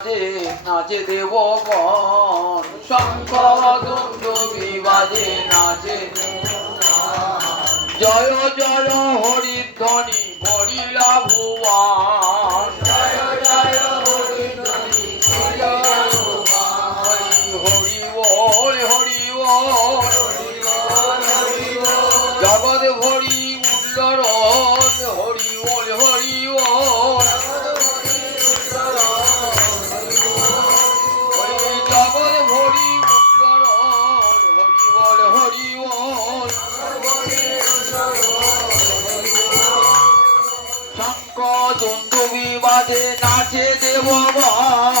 নাচে নাচে দেবগণ শঙ্খ দুন্দুবি বাজে নাচে। জয় জয় হরিধ্বনি বলিলা ভুবন। বাজে নাচে দেবগণ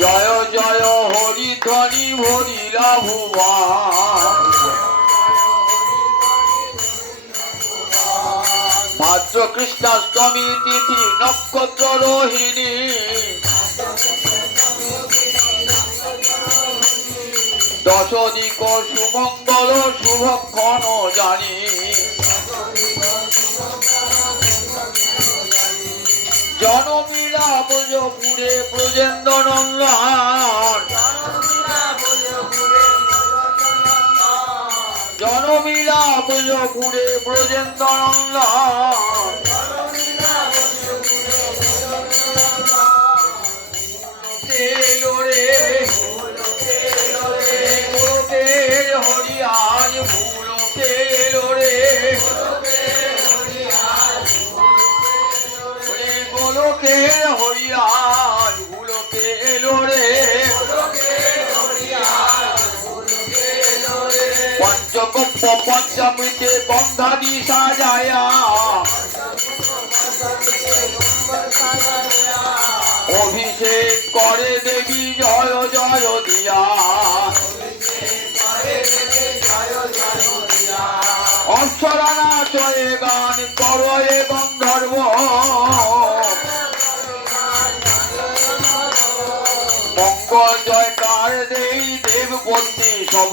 জয় জয়, হরি ধ্বনি ভরিলা ভুবন ভাদ্র কৃষ্ণাষ্টমী তিথি, নক্ষত্র রোহিণী। দশদিক সুমঙ্গল শুভক্ষণ জানি। জনমীরা ব্রজপুরে ব্রজেন্দ্র নন্দন জনমীরা ব্রজপুরে ব্রজেন্দ্র নন্দন এলো রে গোলকের হরিয়াজ ভুলোকে এলো রে পঞ্চকপ্প পঞ্চমীতে বন্ধাদি সাজায়া। অভিষেক করে দেবী জয় জয় দিয়া। অক্ষরানা চয়ে গান করো এ গন্ধর্ব মঙ্গল জয়কার দেই দেবপত্নী সব।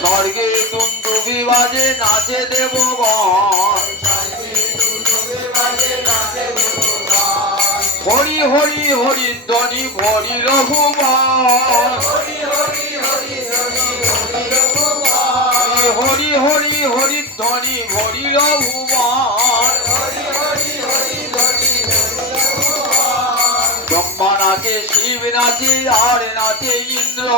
স্বর্গে তুন্দুবি বাজে নাচে দেবগণ হরি হরি হরি ধ্বনি ভরি রঘুবন। হরি হরি হরি ধ্বনি ভরি রঘুবন। ব্রহ্মা নাচে শিব নাচে আর নাচে ইন্দ্র।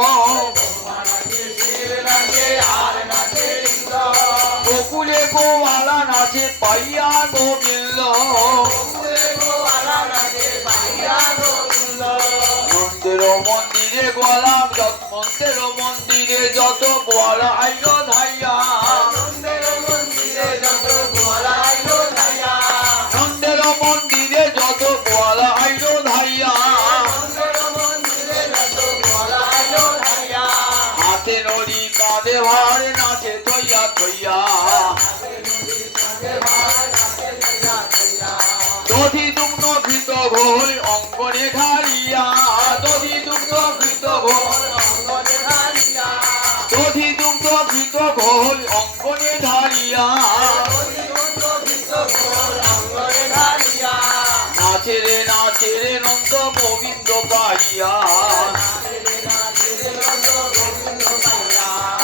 গোকুলে গোমালা নাচে পাইয়া গোবিন্দ মন্দির মন্দিরে গোলাম যত মন্দির মন্দিরে যত গোয়ালা আইল ধাইয়া। ভার নাচে থইয়া থইয়া দধি দুগ্ন ঘৃত ঘোল অঙ্গনে ঘাড়িয়া দধি দুগ্ন ঘৃত ঘোল দধি অঙ্গনে ধারিয়া নাচে রে নাচে রে নন্দ গোবিন্দ পাইয়া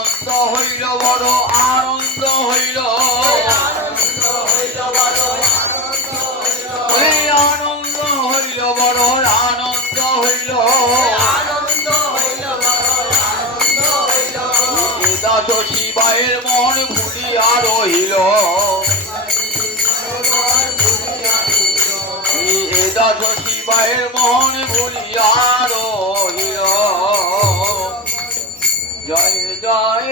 আনন্দ হইল বড় আনন্দ হইল। আনন্দ হইল বড় আনন্দ হইল। দাস শিবায়ের মন ভুলিয়া রহিল। দাস শিবায়ের মন ভুলিয়া রহিল। জয় জয়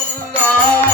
Allah.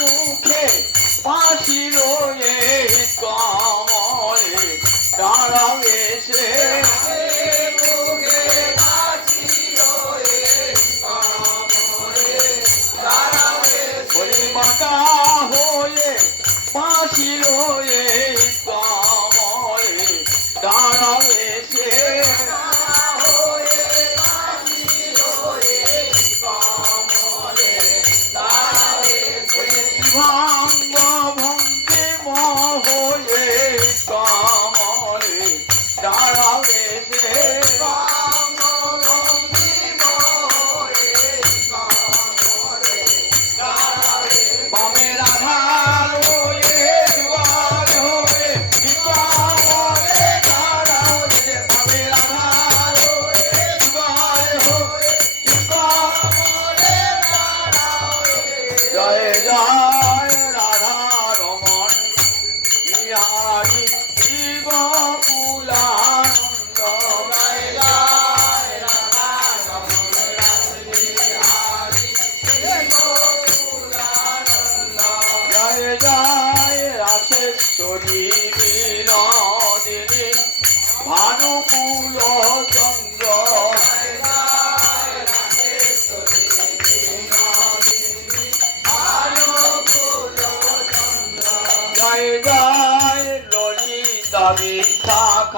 মুখে পাশি রয়ে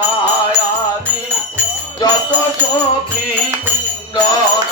মায়াদি যত সখী নয়।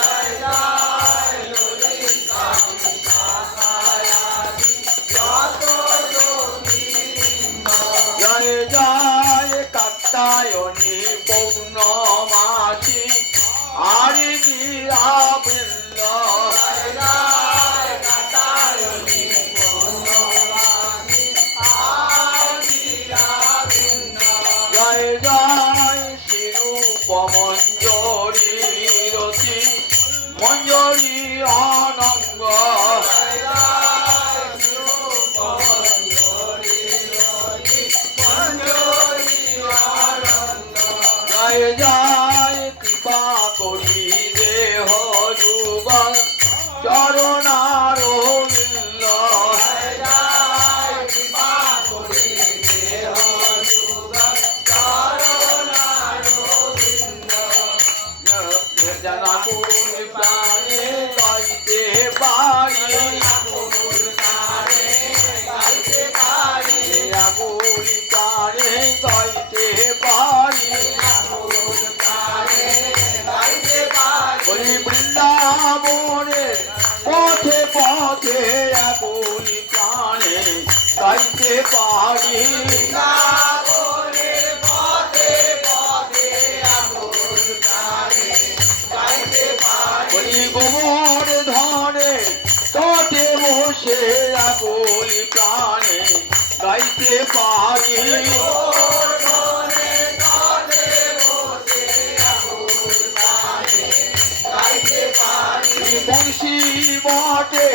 বসি বটে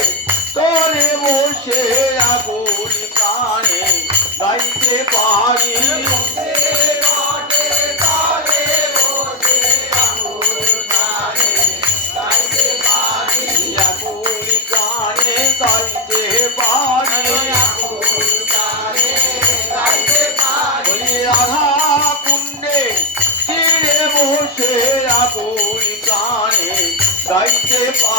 করে বসে আগুন কানে গাইতে পারি।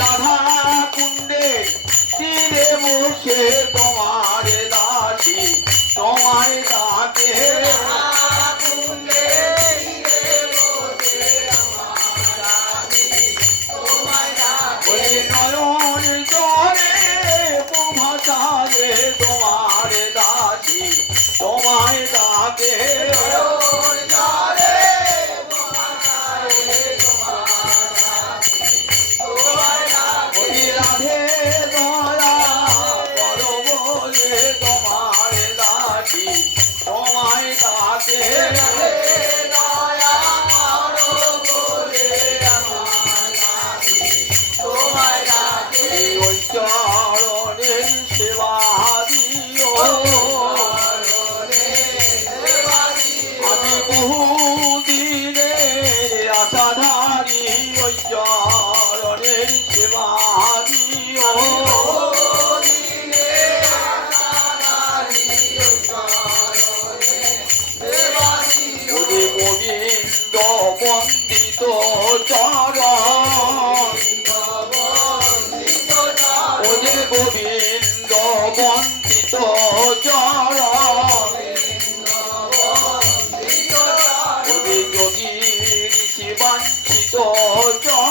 রাধা কুণ্ডে তীরে বসে সজা